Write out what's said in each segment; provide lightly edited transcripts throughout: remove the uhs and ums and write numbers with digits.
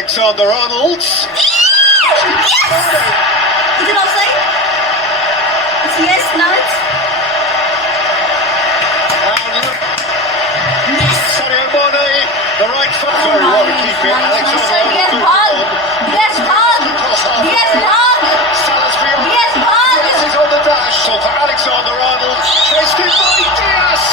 Alexander-Arnold. Yes! Is it offside? It's yes, now it's... Yes! Sadio Mane, the right foot. Oh, Very well to nice, keep it. nice. Alexander-Arnold. Yes, ball! Yes, ball! Yes, ball! Salisbury on. Yes, ball! This is on the dash. So for Alexander-Arnold, chased in by Diaz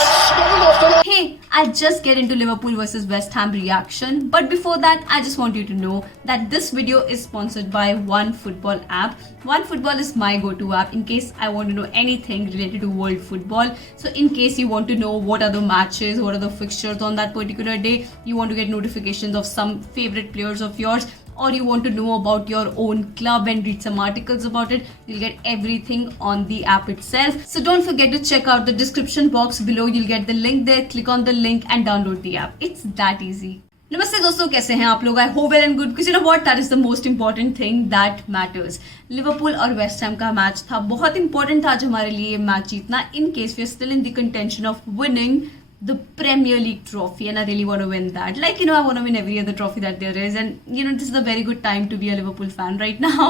and smuggled off the line. Hey, I'll just get into Liverpool versus West Ham reaction, but before that, I just want you to know that this video is sponsored by OneFootball app. OneFootball is my go-to app in case I want to know anything related to world football. So in case you want to know what are the matches, what are the fixtures on that particular day, you want to get notifications of some favorite players of yours, or you want to know about your own club and read some articles about it, you'll get everything on the app itself. So don't forget to check out the description box below. You'll get the link there. Click on the link and download the app. It's that easy. नमस्ते दोस्तों, कैसे हैं आप लोग? I hope well and good. Because you know what, that is the most important thing that matters. Liverpool और West Ham का match था, बहुत इंपॉर्टेंट था आज हमारे लिए मैच जीतना, in case we are still in the contention of winning the Premier League trophy, and I really want to win that. Like, you know, I want to win every other trophy that there is, and you know, this is a very good time to be a Liverpool fan right now.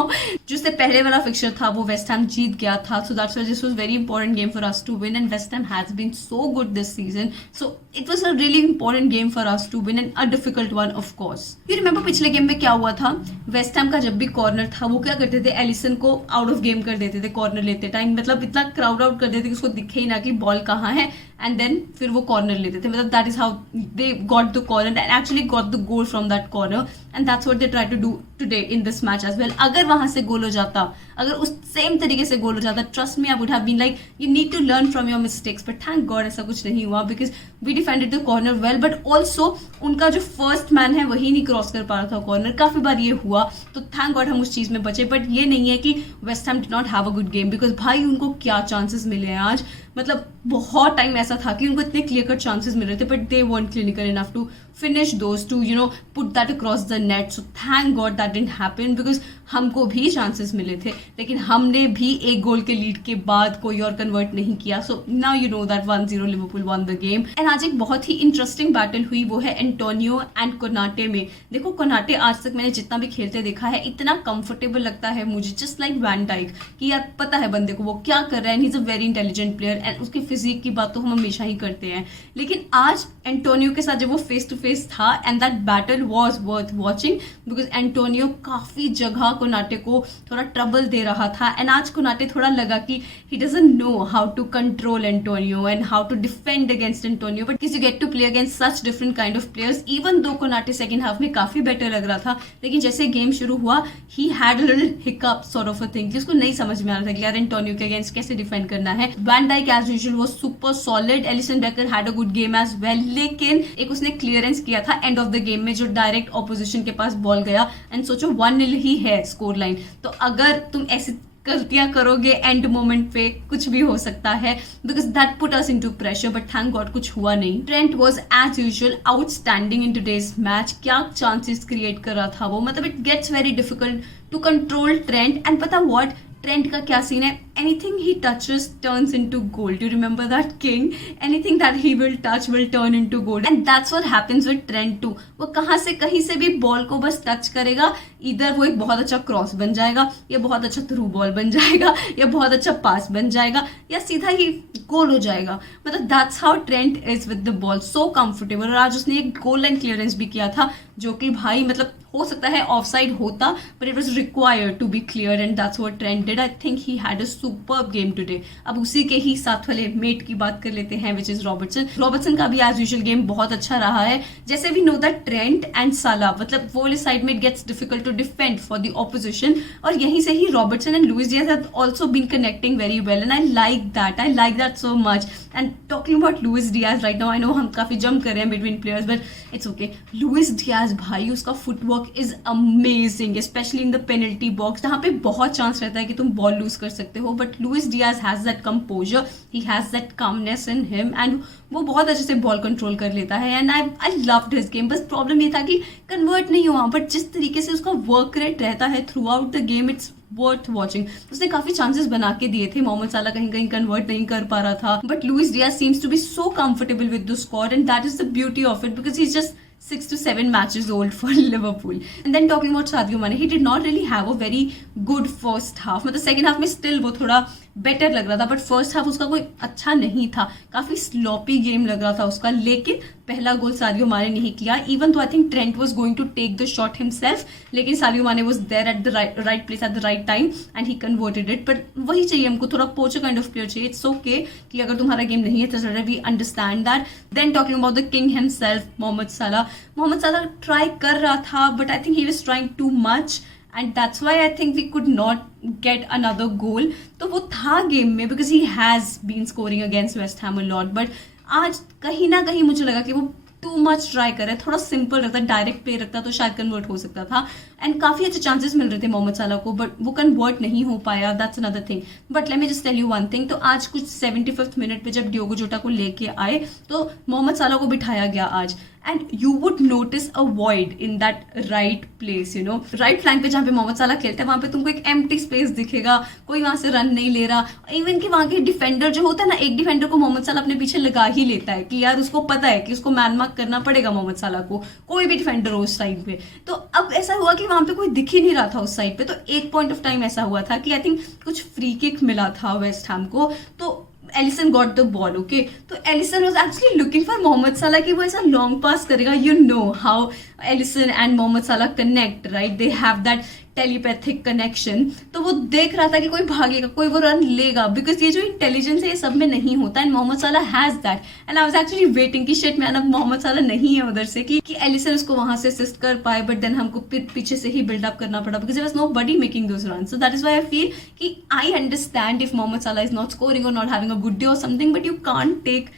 जिससे पहले वाला fixture था वो West Ham जीत गया था, so that's why this was very important game for us to win, and West Ham has been so good this season, so it was a really important game for us to win, and a difficult one of course. You remember पिछले game में क्या हुआ था? West हैम का जब भी corner था वो क्या करते थे, एलिसन को आउट ऑफ गेम कर देते थे कॉर्नर लेते टाइम, मतलब इतना क्राउड आउट कर देते कि उसको दिखे ही ना कि बॉल कहाँ है, एंड देन फिर वो कॉर्नर लेते थे. मतलब that is how they got the corner and actually got the goal from that corner, and that's what they try to do today in this match as well. अगर वहां से goal हो जाता, अगर उस सेम तरीके से गोल हो जाता, trust me I would have been like you need to learn from your mistakes, but thank God ऐसा कुछ नहीं हुआ because we defended the corner well, but also उनका जो फर्स्ट मैन है वही नहीं क्रॉस कर पा रहा था कॉर्नर. काफी बार ये हुआ, तो थैंक गॉड हम उस चीज में बचे. बट ये नहीं है कि West Ham did not have a good game, because भाई उनको क्या चांसेस मिले हैं आज. मतलब बहुत टाइम ऐसा था कि उनको इतने क्लियर कट चांसेस मिल रहे थे, but they weren't clinical enough to finish those, to you know put that across the net. So thank God that didn't happen, because हमको भी चांसेस मिले थे, लेकिन हमने भी एक गोल के लीड के बाद कोई और कन्वर्ट नहीं किया. So now you know that 1-0 Liverpool one the game. And आज एक बहुत ही इंटरेस्टिंग बैटल हुई, वो है एंटोनियो एंड कोनाटे में. देखो कोनाटे आज तक मैंने जितना भी खेलते देखा है, इतना कंफर्टेबल लगता है मुझे, जस्ट लाइक वैन डाइक, कि यार पता है बंदे को वो क्या कर रहा है, ही is a very intelligent player, and उसकी फिजिक की बात तो हम हमेशा ही करते हैं. लेकिन आज एंटोनियो के साथ जब वो फेस टू फेस था, and that battle was worth watching, because Antonio काफी जगह कोनाटे को थोड़ा ट्रबल दे रहा था, एंड आज कोनाटे थोड़ा लगा कि he doesn't know how to control Antonio and how to defend against Antonio. But you get to play against such different kind of players. Even though Konate second half में काफी better लग रहा था, लेकिन जैसे गेम शुरू हुआ ही had a little hiccup sort of a thing, जिसको नहीं समझ में आ रहा था कि यार एंटोनियो के अगेंस्ट कैसे डिफेंड करना है. Van Dijk as usual was super solid. Alisson Becker had a good game as well, लेकिन एक उसने क्लियरेंस किया था एंड ऑफ द गेम में जो डायरेक्ट ऑपोजिशन के पास बॉल गया, एंड सोचो 1-0 ही है स्कोर लाइन, तो अगर तुम ऐसी गलतियां करोगे एंड मोमेंट पे कुछ भी हो सकता है, because that put us into pressure. But thank God कुछ हुआ नहीं. Trent was as usual outstanding in today's match. क्या चांसेस क्रिएट कर रहा था वो, मतलब it gets very difficult to control Trent. And पता व्हाट, ट्रेंट का क्या सीन है, anything he touches turns into gold. Do you remember that king? Anything that he will touch will turn into gold, and that's what happens with Trent too. वो कहाँ से कहीं से भी बॉल को बस टच करेगा, इधर वो एक बहुत अच्छा क्रॉस बन जाएगा, या बहुत अच्छा थ्रू बॉल बन जाएगा, या बहुत अच्छा पास बन जाएगा, या सीधा ही गोल हो जाएगा. मतलब that's how Trent is with the ball, so comfortable. और आज उसने एक गोल लाइन क्लियरेंस भी किया था, जो कि भाई मतलब हो सकता है ऑफसाइड होता, but it was required to be clear, and that's what Trent did. I think he had a superb game today. अब उसी के ही साथ वाले मेट की बात कर लेते हैं, विच इज रॉबर्टसन. रॉबर्टसन का भी एज यूजुअल गेम बहुत अच्छा रहा है. जैसे we know that Trent and Salah, मतलब वो वाले साइड में it gets difficult to defend for the opposition, और यहीं से ही Robertson and Luis Diaz have also been connecting very well, and I like that so much. And talking about Luis Diaz right now, I know हम काफी jump कर रहे हैं between players, but it's okay. Luis Diaz भाई, उसका footwork is amazing, specially in the penalty box, जहां पे बहुत चांस रहता है कि तुम बॉल लूज कर सकते हो, but Luis Diaz has that composer, he has that calmness in him, and वो बहुत अच्छे से बॉल कंट्रोल कर लेता है, and I loved his game. बस प्रॉब्लम ये था कि कन्वर्ट नहीं हुआ, बट जिस तरीके से उसका वर्क रेट रहता है through out the game, it's worth watching. उसने काफी चांसेस बना के दिए थे, मोहम्मद साला कहीं कहीं कन्वर्ट नहीं कर पा रहा था, but Luis Diaz seems to be so comfortable with the squad, and that is the beauty of it, because he just 6 to 7 matches old for Liverpool. And then talking about Sadio Mane, he did not really have a very good first half. मतलब second half में still वो थोड़ा better लग रहा था, but first half उसका कोई अच्छा नहीं था, काफी स्लॉपी गेम लग रहा था उसका. लेकिन पहला गोल सादियो माने नहीं किया, even though I think Trent was going to take the shot himself, लेकिन Sadio Mane was there at the right place at the right time and he converted it. But वही चाहिए हमको, थोड़ा पोचर काइंड ऑफ प्लेयर चाहिए. It's okay कि अगर तुम्हारा game नहीं है तो we understand that. Then talking about the king himself Mohamed Salah try कर रहा था, but I think he was trying too much and that's why I think we could not get another goal. तो वो था game में because he has been scoring against West Ham a lot, but आज कहीं ना कहीं मुझे लगा कि वो टू मच ट्राई कर रहा है. थोड़ा सिंपल रखता, डायरेक्ट प्ले रखता तो शायद कन्वर्ट हो सकता था, एंड काफी अच्छे चांसेस मिल रहे थे मोहम्मद सलाह को, बट वो कन्वर्ट नहीं हो पाया. That's another thing. But let me just tell you one thing. तो आज कुछ 75th मिनट पे जब डियोगो जोटा को लेके आए तो मोहम्मद सलाह को बिठाया गया आज, and you would notice a void in that right place, you know, right flank पे जहाँ पे मोहम्मद सलाह खेलते हैं वहां पे तुमको एक एम्प्टी स्पेस दिखेगा, कोई वहां से रन नहीं ले रहा. इवन कि वहां के डिफेंडर जो होता है ना, एक डिफेंडर को मोहम्मद सलाह अपने पीछे लगा ही लेता है कि यार उसको पता है कि उसको मैन मार्क करना पड़ेगा मोहम्मद सलाह को, कोई भी डिफेंडर हो उस साइड पे. तो अब ऐसा हुआ कि वहां पे कोई दिख ही नहीं रहा था उस साइड पे. तो एक पॉइंट ऑफ टाइम ऐसा हुआ था कि आई थिंक कुछ फ्री किक मिला था वेस्ट हैम को, तो Alisson got the ball. Okay, तो Alisson was actually looking for Mohamed Salah कि वो ऐसा लॉन्ग पास करेगा. You know how Alisson and Mohamed Salah connect, right? They have that telepathic connection. तो वो देख रहा था कि कोई भागेगा, कोई वो रन लेगा, बिकॉज ये जो इंटेलिजेंस है ये सब में नहीं होता, एंड मोहम्मद सलाह has that. And I was actually waiting कि शिट मैन, अब मोहम्मद सलाह नहीं है उधर से कि एलिसन उसको वहां से असिस्ट कर पाए, बट देन हमको पीछे से ही बिल्डअप करना पड़ा because there was nobody making those runs. So that is why I feel कि I understand if Mohamed Salah is not scoring और not having a good day और something, but you can't take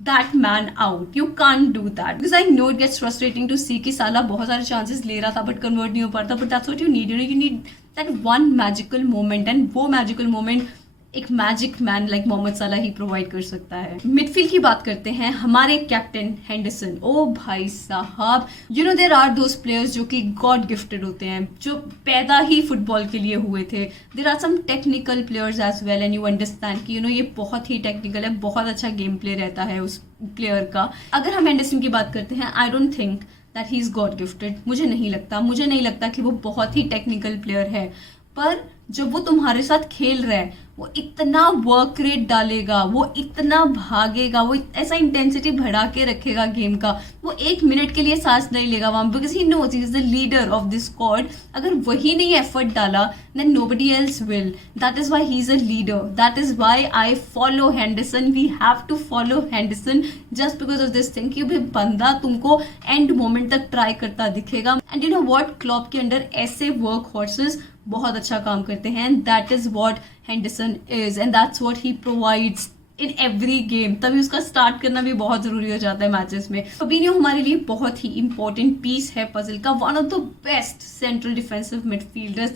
that man out. You can't do that because I know it gets frustrating to see कि साला बहुत सारे chances ले रहा था but convert नहीं हो पाता, but that's what you need. You need that one magical moment, and वो magical moment एक मैजिक मैन लाइक मोहम्मद सलाह ही प्रोवाइड कर सकता है. मिडफील्ड की बात करते हैं, हमारे कैप्टन हेंडरसन. ओ भाई साहब, you know there are those players जो कि गॉड गिफ्टेड होते हैं, जो पैदा ही फुटबॉल के लिए हुए थे. There are some technical players as well, and you understand कि यू नो ये बहुत ही टेक्निकल है, बहुत अच्छा गेम प्ले रहता है उस प्लेयर का. अगर हम हेंडरसन की बात करते हैं, I don't think that he is God gifted. मुझे नहीं लगता कि वो बहुत ही टेक्निकल प्लेयर है, पर जब वो तुम्हारे साथ खेल रहा है वो इतना वर्क रेट डालेगा, वो इतना भागेगा, वो ऐसा इंटेंसिटी बढ़ा के रखेगा गेम का, वो 1 मिनट के लिए सांस नहीं लेगा वहां, because he knows he is the leader of this squad. अगर वही नहीं एफर्ट डाला then nobody else will. That is why he is a leader. That is why I follow Henderson. We have to follow Henderson just because of this thing कि भाई बंदा तुमको end moment तक try करता दिखेगा. And you know what, Klopp के under ऐसे work horses बहुत अच्छा काम करते हैं. That is what Henderson is, and that's what he provides in every game. तभी उसका स्टार्ट करना भी बहुत जरूरी हो जाता है मैचेस में. फबिन्हो हमारे लिए बहुत ही इंपॉर्टेंट पीस है पजल का. One of the best central defensive midfielders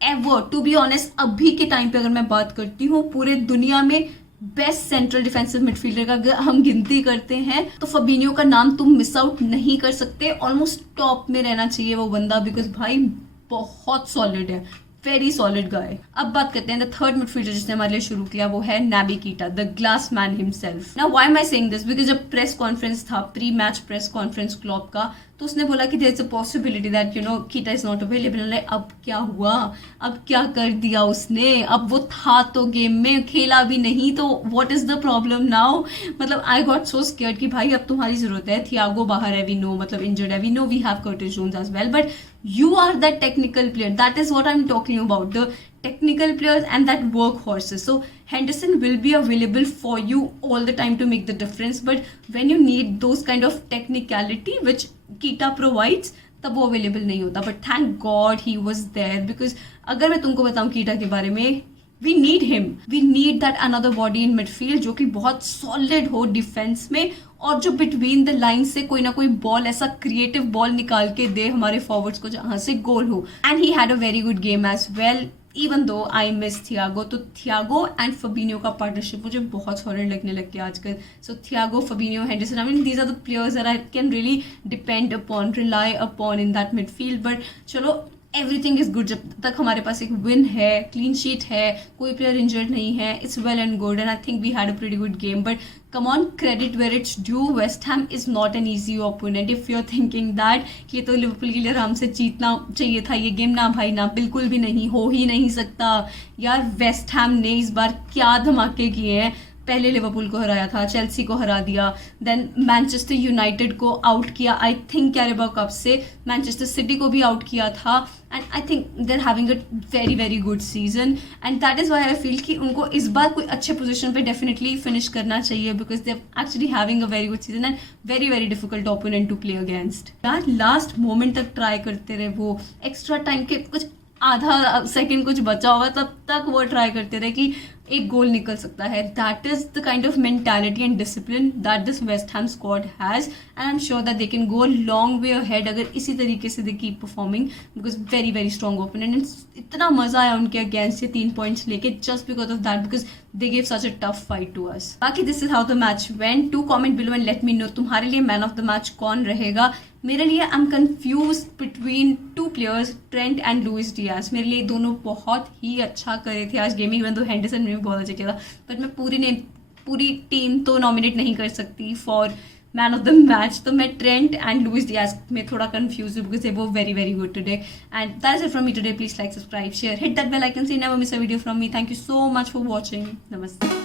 ever to be honest. अभी के टाइम पे अगर मैं बात करती हूँ पूरे दुनिया में बेस्ट सेंट्रल डिफेंसिव मिडफील्डर का अगर हम गिनती करते हैं तो फबिन्हो का नाम तुम मिस आउट नहीं कर सकते. ऑलमोस्ट टॉप में रहना चाहिए वो बंदा, बिकॉज भाई बहुत सॉलिड है, वेरी सॉलिड गाय. अब बात करते हैं द थर्ड मिडफील्डर जिसने हमारे लिए शुरू किया, वो है Naby Keita, the glass man himself. Now why am I saying this, because जब प्रेस कॉन्फ्रेंस था, pre match press conference Klopp का, तो उसने बोला कि there is a possibility that you know Keita is not available. अब क्या हुआ, अब क्या कर दिया उसने, अब वो था तो गेम में, खेला भी नहीं, तो what is the problem now. मतलब आई गॉट सो स्केयर्ड कि भाई अब तुम्हारी जरूरत है. थियागो बाहर है, वी नो, मतलब इंजर्ड है, we know, we have Curtis Jones as well, but you are that technical player. That is what I'm talking about, the technical players and that workhorses. So Henderson will be available for you all the time to make the difference, but when you need those kind of technicality which Keita provides, तब वो available नहीं होता. But thank God he was there, because अगर मैं तुमको बताऊं Keita के बारे में, we need him. We need that another body in midfield जो कि बहुत सॉलिड हो डिफेंस में, और जो बिटवीन द लाइन से कोई ना कोई बॉल, ऐसा क्रिएटिव बॉल निकाल के दे हमारे फॉरवर्ड्स को जहां से गोल हो. And he had a very good game as well, even though I miss Thiago. तो थियागो एंड फबिन्हो का पार्टनरशिप मुझे बहुत सॉलिड लगने लग गया आजकल. So Thiago, Fabinho, Henderson, I mean these are the players that I can really depend upon, rely upon in that midfield. But चलो everything is good. जब तक हमारे पास एक विन है, क्लीन शीट है, कोई प्लेयर इंजर्ड नहीं है, it's well and good and I think we had a pretty good game. But come on, credit where it's due, West Ham is not an easy opponent. If you are thinking that ये तो Liverpool के लिए आराम से जीतना चाहिए था ये गेम, ना भाई ना, बिल्कुल भी नहीं, हो ही नहीं सकता यार। वेस्ट हैम ने इस बार क्या धमाके किए हैं। पहले लिवरपूल को हराया था, चेल्सी को हरा दिया, देन मैनचेस्टर यूनाइटेड को आउट किया आई थिंक कैरेबाओ कप से, मैनचेस्टर सिटी को भी आउट किया था and I think they are having a very very good season and that is why I feel कि उनको इस बार कोई अच्छे पोजीशन पे डेफिनेटली फिनिश करना चाहिए because they actually having a very good season and very very difficult opponent to play against. यार last moment तक ट्राई करते रहे, वो एक्स्ट्रा टाइम के कुछ आधा सेकंड कुछ बचा होगा तब तक वो ट्राई करते रहे कि एक गोल निकल सकता है। That is the kind of mentality and discipline that this West Ham squad has and I am sure that they can go long way ahead अगर इसी तरीके से they keep performing because very very strong opponent. इतना मजा आया उनके against ये 3 points लेके just because of that because they gave such a tough fight to us. बाकी this is how the match went. Do comment below and let me know तुम्हारे लिए man of the match कौन रहेगा। मेरे लिए I'm confused between two players, Trent and Luis Diaz. मेरे लिए दोनों बहुत ही अच्छा करे थे आज गेमिंग में, तो हेंडरसन ने भी बहुत अच्छा किया था बट मैं पूरी टीम तो नॉमिनेट नहीं कर सकती for man of the match. तो मैं ट्रेंट एंड लुइस डियाज में थोड़ा कंफ्यूज हूँ बिकॉज दे वो very very good today and that is it from me today. Please like, subscribe, share, hit that bell icon so you never miss a video from me. Thank you so much for watching. नमस्ते।